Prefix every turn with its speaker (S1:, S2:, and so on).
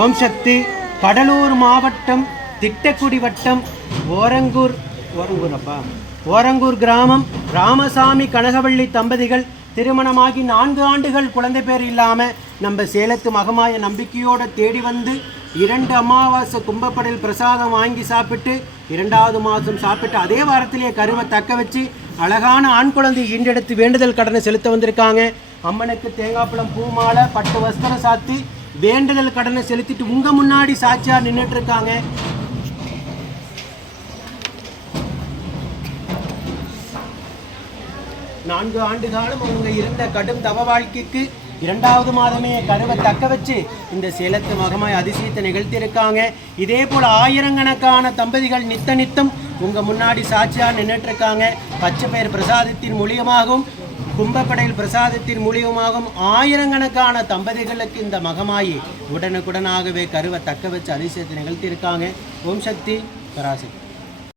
S1: ஓம் சக்தி கடலூர் மாவட்டம் திட்டக்குடி வட்டம் ஓரங்கூர் ஓரங்கூர் அப்பா ஓரங்கூர் கிராமம் ராமசாமி கனகவள்ளி தம்பதிகள் திருமணமாகி நான்கு ஆண்டுகள் குழந்தை பேர் இல்லாமல் நம்ம சேலத்து மகமாய நம்பிக்கையோடு தேடி வந்து இரண்டு அமாவாசை கும்பப்படையில் பிரசாதம் வாங்கி சாப்பிட்டு இரண்டாவது மாதம் சாப்பிட்டு அதே வாரத்திலேயே கருவை தக்க வச்சு அழகான ஆண் குழந்தை ஈண்டெடுத்து வேண்டுதல் கடனை செலுத்த வந்திருக்காங்க. அம்மனுக்கு தேங்காய்ப்பழம் பூ மாலை பட்டு வஸ்திரம் சாத்தி வேண்டுதல் கடனை செலுத்திட்டு உங்க முன்னாடி சாட்சியா நின்றுட்டு இருக்காங்க நான்கு ஆண்டு காலம் அவங்க இருந்த கடும் தவ வாழ்க்கைக்கு இரண்டாவது மாதமே கருவை தக்க வச்சு இந்த சேலத்து மகமாய் அதிசயத்தை நிகழ்த்தியிருக்காங்க. இதே போல் ஆயிரக்கணக்கான தம்பதிகள் நித்த நித்தம் உங்கள் முன்னாடி சாட்சியாக நின்றுட்டு இருக்காங்க பச்சை பயிர் பிரசாதத்தின் மூலியமாகவும் கும்பப்படையில் பிரசாதத்தின் மூலியமாகவும் ஆயிரக்கணக்கான தம்பதிகளுக்கு இந்த மகமாயி உடனுக்குடனாகவே கருவை தக்க வச்சு அதிசயத்தை நிகழ்த்தியிருக்காங்க. ஓம் சக்தி பராசக்தி.